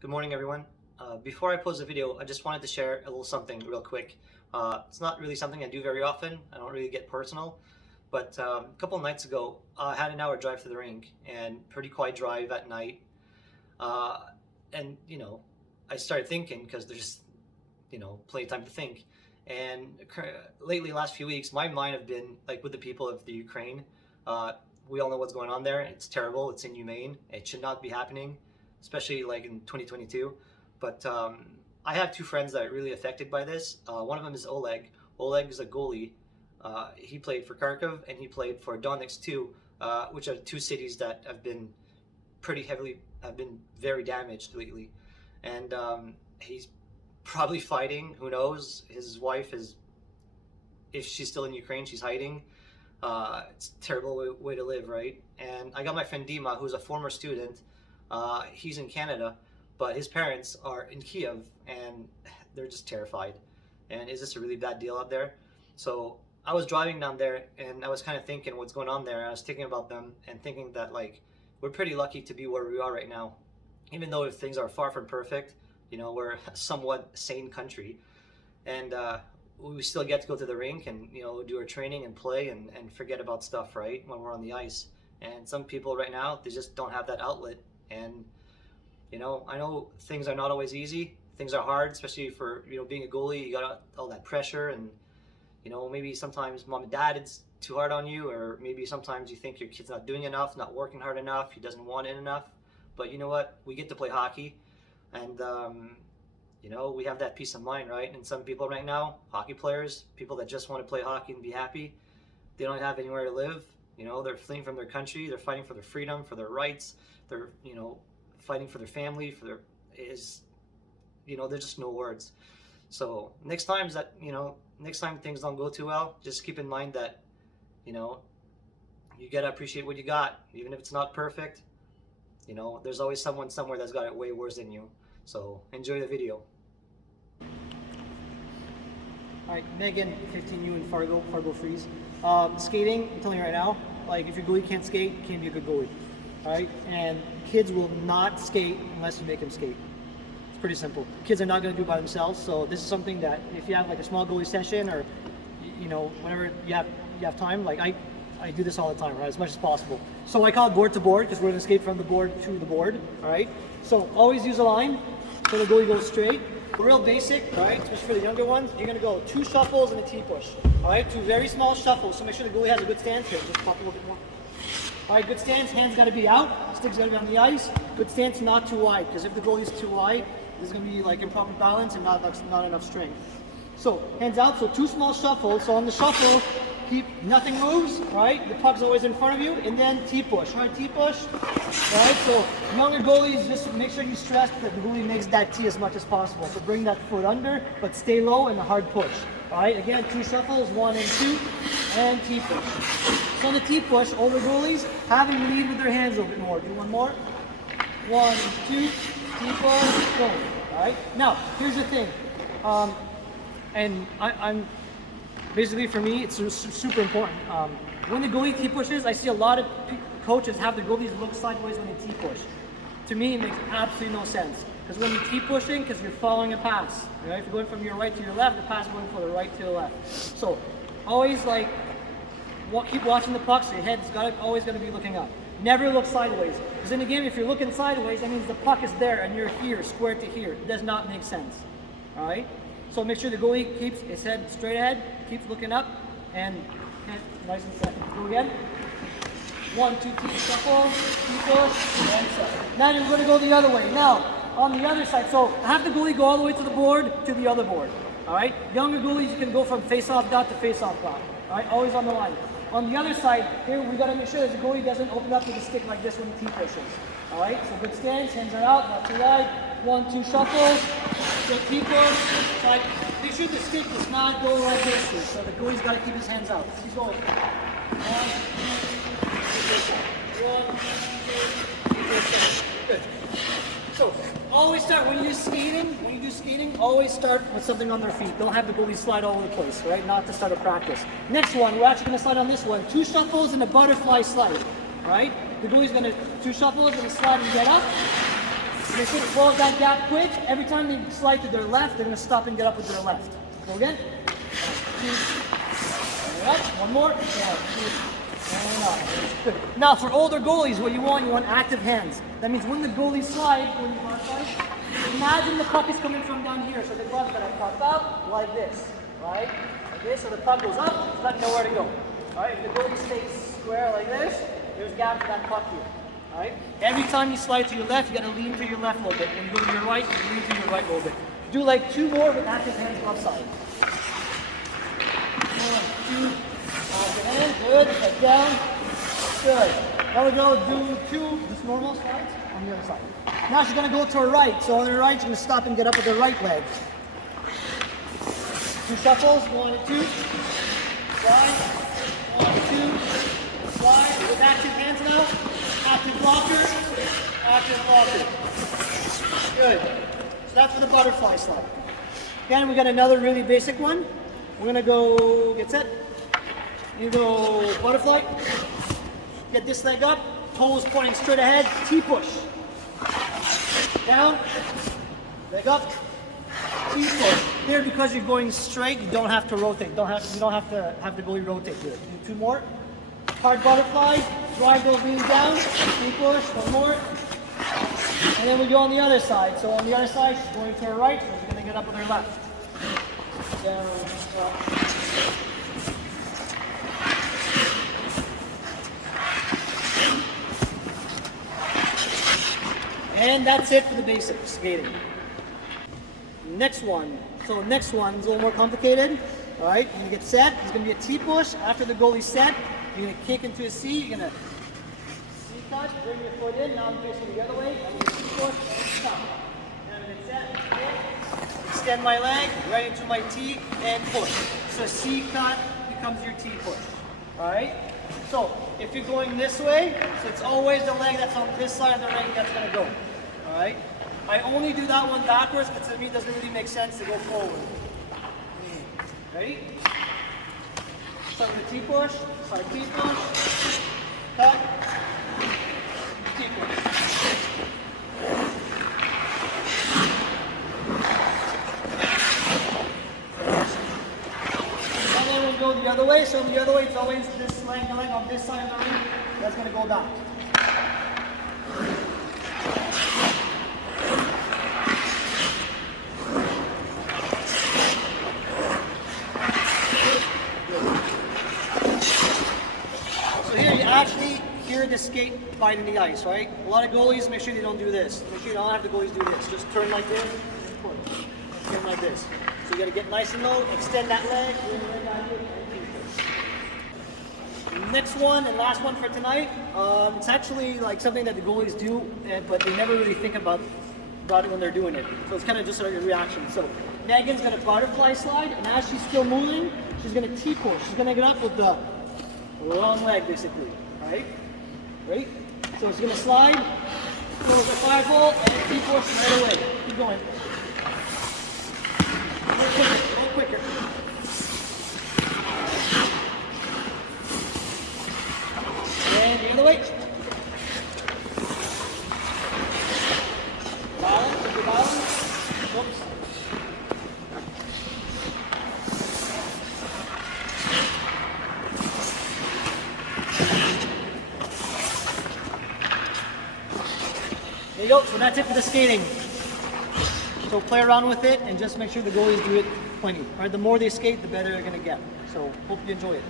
Good morning, everyone. Before I post the video, I just wanted to share a little something real quick. It's not really something I do very often. I don't really get personal. But a couple of nights ago, I had an hour drive to the rink and pretty quiet drive at night. Uh, and, I started thinking because there's, plenty of time to think. And lately, last few weeks, my mind have been like with the people of the Ukraine. Uh, we all know what's going on there. It's terrible. It's inhumane. It should not be happening, especially like in 2022. But I have two friends that are really affected by this. One of them is Oleg. Oleg is a goalie. He played for Kharkov and he played for Donetsk too, which are two cities that have been have been very damaged lately. And he's probably fighting. Who knows? His wife is, if she's still in Ukraine, she's hiding. It's a terrible way to live, right? And I got my friend Dima, who's a former student. He's in Canada, but his parents are in Kiev, and they're just terrified. And is this a really bad deal out there? So I was driving down there, and I was kind of thinking what's going on there. I was thinking about them and thinking that like we're pretty lucky to be where we are right now, even though if things are far from perfect. We're a somewhat sane country, and we still get to go to the rink and do our training and play and forget about stuff, right, when we're on the ice. And some people right now, they just don't have that outlet. And I know things are not always easy. Things are hard, especially for being a goalie. You got all that pressure, and maybe sometimes mom and dad, it's too hard on you, or maybe sometimes you think your kid's not doing enough, not working hard enough, he doesn't want it enough. But you know what? We get to play hockey, and we have that peace of mind, right? And some people right now, hockey players, people that just want to play hockey and be happy, they don't have anywhere to live. They're fleeing from their country. They're fighting for their freedom, for their rights. They're fighting for their family, there's just no words. So next time things don't go too well, just keep in mind that you gotta appreciate what you got, even if it's not perfect. There's always someone somewhere that's got it way worse than you. So enjoy the video. All right, Megan, 15U in Fargo Freeze. Skating, I'm telling you right now, like if your goalie can't skate, you can't be a good goalie. All right, and kids will not skate unless you make them skate. It's pretty simple. Kids are not going to do it by themselves. So this is something that if you have like a small goalie session, or whenever you have time, like I do this all the time, right, as much as possible. So I call it board to board because we're going to skate from the board to the board. All right, so always use a line so the goalie goes straight. Real basic, right? Especially for the younger ones, you're gonna go 2 shuffles and a T-push. All right, 2 very small shuffles. So make sure the goalie has a good stance here. Just pop a little bit more. All right, good stance. Hands got to be out. Sticks got to be on the ice. Good stance, not too wide. Because if the goalie is too wide, there's gonna be like improper balance and not enough strength. So hands out. So 2 small shuffles. So on the shuffle, nothing moves. Right, the puck's always in front of you, and then T-push. All right, T-push. All right, so younger goalies, just make sure you stress that the goalie makes that T as much as possible. So bring that foot under, but stay low and a hard push. All right, again, 2 shuffles, 1 and 2, and T-push. So on the T-push, older goalies, have them lead with their hands a little bit more. Do one more. 1 and 2, T-push, boom. All right, now, here's the thing. And I'm basically, for me, it's super important. When the goalie T-pushes, I see a lot of coaches have the goalies look sideways when they T-push. To me, it makes absolutely no sense. Because when you're T-pushing, because you're following a pass. Right? If you're going from your right to your left, the pass is going from the right to the left. So always keep watching the puck, so your head's always got to be looking up. Never look sideways. Because in the game, if you're looking sideways, that means the puck is there and you're here, square to here. It does not make sense. All right? So make sure the goalie keeps his head straight ahead, keeps looking up, and nice and set. Go again. 1, 2, 3, shuffle, T-push, and set. Now you're going to go the other way. Now, on the other side, so have the goalie go all the way to the board, to the other board. All right? Younger goalies, you can go from face-off dot to face-off dot. All right? Always on the line. On the other side, here we got to make sure that the goalie doesn't open up with the stick like this when he T-pushes. All right? So good stance, hands are out, not too wide. 1, 2 shuffles, good T-push. Side. Make sure the stick does not go like this. So the goalie's got to keep his hands out. Keep going. 1, 2, 3, 4. Good. So always start when you do skating, always start with something on their feet. Don't have the goalie slide all over the place, right? Not to start a practice. Next one, we're actually going to slide on this one. 2 shuffles and a butterfly slide. All right? The goalie's going to 2 shuffles and a slide and get up. Make sure to close that gap quick. Every time they slide to their left, they're going to stop and get up with their left. Go again. 2. All right, one more. 1, 2, and up. Good. Now for older goalies, what you want active hands. That means when the goalie slides, when you want to slide, imagine the puck is coming from down here. So the glove that I popped out like this, right? Like this, so the puck goes up, it's not nowhere to go. All right, if the goalie stays square like this, there's gap for that puck here. All right? Every time you slide to your left, you got to lean to your left a little bit. When you go to your right, you lean to your right a little bit. Do like 2 more with active hands left side. 1, 2, active hand, good. Head down, good. Now we go do 2 just normal slides on the other side. Now she's going to go to her right. So on her right, she's going to stop and get up with her right leg. 2 shuffles, 1 and 2. Slide, 1 and 2. Slide with active hands now. Active blocker, active blocker. Good. So that's for the butterfly slide. Again, we got another really basic one. We're gonna go, get set. You go butterfly. Get this leg up, toes pointing straight ahead, T-push. Down, leg up, T-push. Here, because you're going straight, you don't have to rotate. You don't have to have the goalie rotate here. Do 2 more. Hard butterfly, drive those knees down, T-push, 1 more. And then we go on the other side. So on the other side, she's going to her right, so she's going to get up with her left. Down, up. And that's it for the basics, skating. Next one. So next one is a little more complicated. All right, you're going to get set. It's going to be a T-push. After the goalie's set, you're going to kick into a C. You're going to C-cut, bring your foot in. Now I'm facing the other way. I'm going to T-push and stop. Now I'm going to set, kick, extend my leg right into my T and push. So C-cut becomes your T-push. All right? So if you're going this way, so it's always the leg that's on this side of the ring that's going to go. All right? I only do that one backwards because to me it doesn't really make sense to go forward. Ready? Start with a T-push, start T-push, cut, T-push. And then we'll go the other way. So the other way, it's always this leg on this side of the ring. That's going to go back. Actually hear the skate biting the ice, right? A lot of goalies, make sure they don't do this. Make sure you don't have the goalies do this. Just turn like this, turn like this. So you gotta get nice and low, extend that leg, bring your leg out here, and keep it. Next one and last one for tonight. It's actually like something that the goalies do, but they never really think about it when they're doing it. So it's kind of just a reaction. So Megan's gonna butterfly slide, and as she's still moving, she's gonna T-push. She's gonna get up with the long leg, basically, right? Ready? So it's going to slide, close the 5-hole, and T-push right away. Keep going. A little quicker. And the other way. Balance, keep your balance. Oops. There you go, so that's it for the skating. So play around with it and just make sure the goalies do it plenty. Right? The more they skate, the better they're going to get. So hope you enjoy it.